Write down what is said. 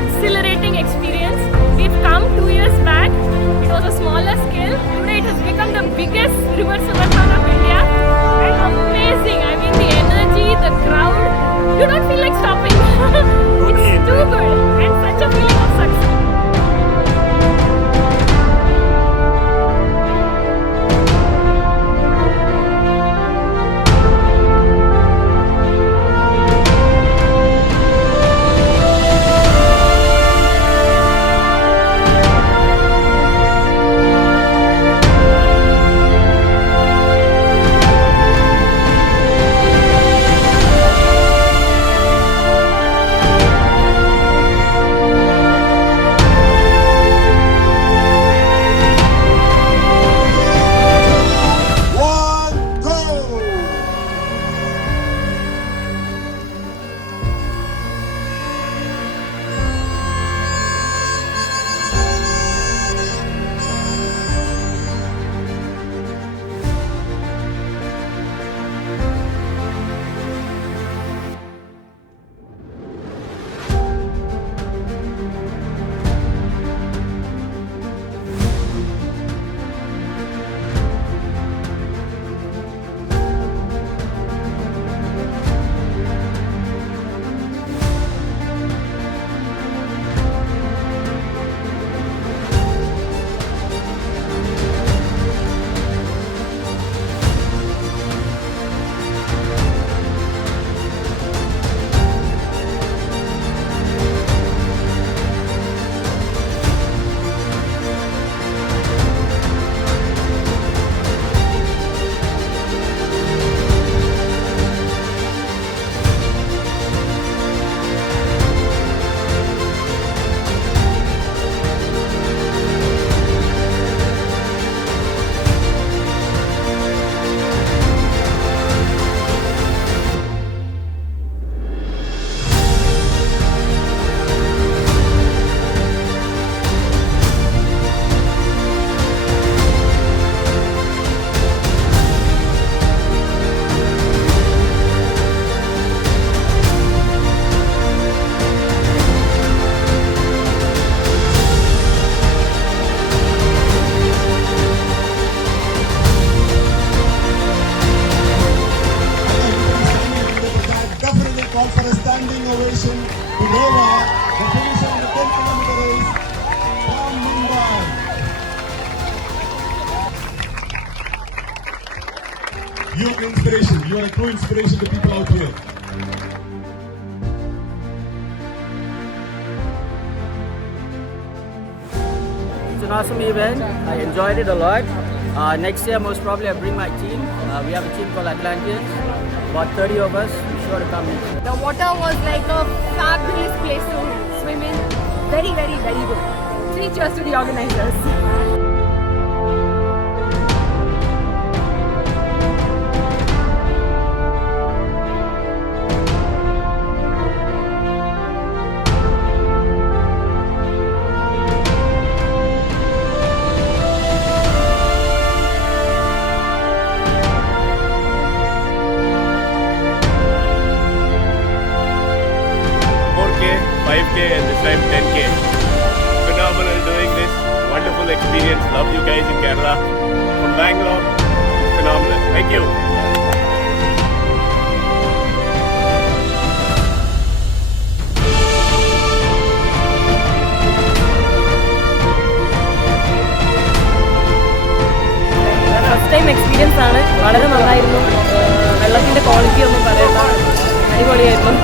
exhilarating experience. We've come 2 years back. It was a smaller scale. Today it has become the biggest river subarthon of India. And amazing. I mean, the energy, the crowd. You don't feel like stopping. It's too good. And such a feeling of success. Call for a standing ovation to Reva, the finisher of the 10-kilometer race from Mumbai. You are an inspiration. You are a true inspiration to people out here. It's an awesome event. I enjoyed it a lot. Next year, most probably, I bring my team. We have a team called Atlantis. About 30 of us. Be sure to come in. The water was like a fabulous place to swim in. Very, very, very good. 3 cheers to the organizers. And this time 10K. Phenomenal doing this. Wonderful experience. Love you guys in Kerala. From Bangalore. Phenomenal. Thank you. First time experience ആണ്. വളരെ നന്നായിരുന്നു. വെള്ളത്തിൻ്റെ quality ഒന്നും പറയണ്ട, അടിപൊളിയായിരുന്നു.